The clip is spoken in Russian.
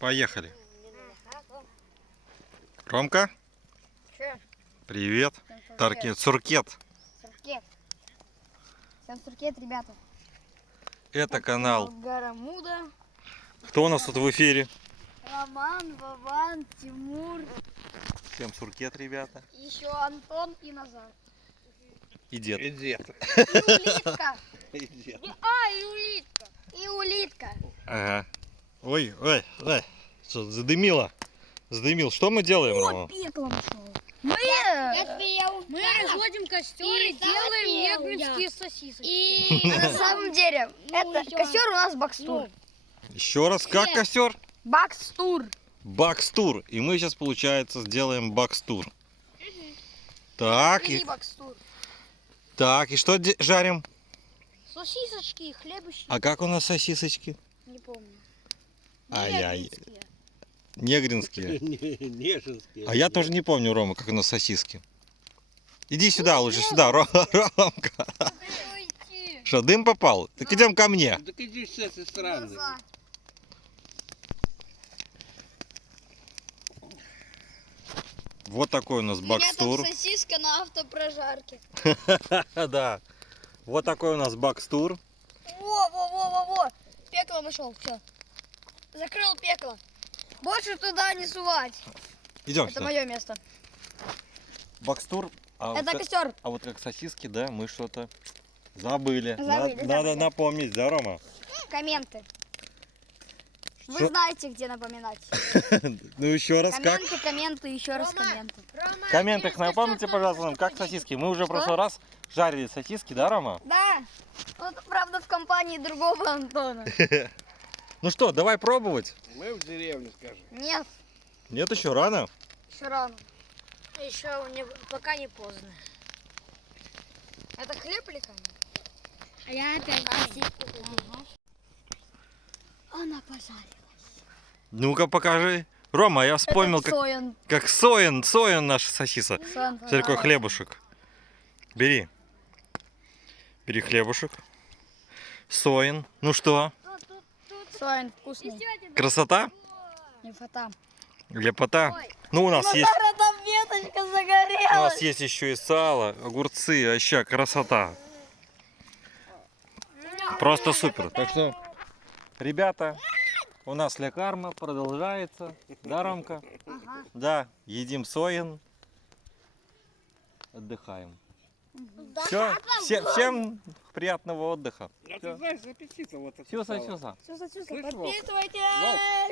Поехали. Ромка, Че? привет. Суркет. Суркет. Всем суркет, ребята. Это канал. Гарамуда. Кто у нас тут в эфире? Роман, Вован, Тимур. Всем суркет, ребята. Еще Антон и Назар. И дед. И дед. И улитка. И дед. И улитка. И улитка. Ага. Ой. Что, задымило? Задымил. Что мы делаем, Рома? Пеклом шел. Мы разводим костер и делаем негринские сосиски. А на самом деле, это костер у нас бакстур. Еще раз, как костер? Бакстур. Бакстур. И мы сейчас, получается, сделаем бакстур. Так, Или бакстур. и что жарим? Сосисочки и хлебушки. А как у нас сосисочки? Не помню. Ай-яй. Негринские. Негринские. Неженские. А я тоже не помню, Рома, как у нас сосиски. Иди сюда, лучше сюда, Ромка. Что, дым попал? Так идем ко мне. Так иди с этой стороны. Вот такой у нас бакстур. Сосиска на автопрожарке. Да. Вот такой у нас бакстур. Во. Пекло нашел. Все. Закрыл пекло. Больше туда не сувать. Идем Это сюда. мое место. Бакстур. Это костер. А вот как сосиски, да, мы что-то забыли. Надо забыли. напомнить, да, Рома? Комменты. Вы Что? знаете, где напоминать. Ну еще раз, как? Комменты, еще раз комменты. В комментах напомните, пожалуйста, нам, как сосиски. Мы уже в прошлый раз жарили сосиски, да, Рома? Да. Вот, правда, в компании другого Антона. Ну что, давай пробовать. Мы в деревне, скажем. Нет, Нет, еще рано. еще рано. Еще пока не поздно. Это хлеб или камень? А я опять Она пожарила. Ну-ка покажи. Рома, я вспомнил, Это как соин наша сосиса. Соин. Смотри, какой хлебушек. Бери. Бери хлебушек. Соин. Ну что, Соин вкусный. красота? Не фата. Лепота? Ну, у нас есть... Там веточка У загорелась. нас есть еще и сало, огурцы, вообще красота. Просто супер. Так что, ребята, у нас лекарма продолжается. Да, Ромка? Ага. Да, едим соин, отдыхаем. Все, всем приятного отдыха. А ты знаешь, аппетита вот это. Сюса. Сюса, Слышь, Вов? подписывайтесь. Вов,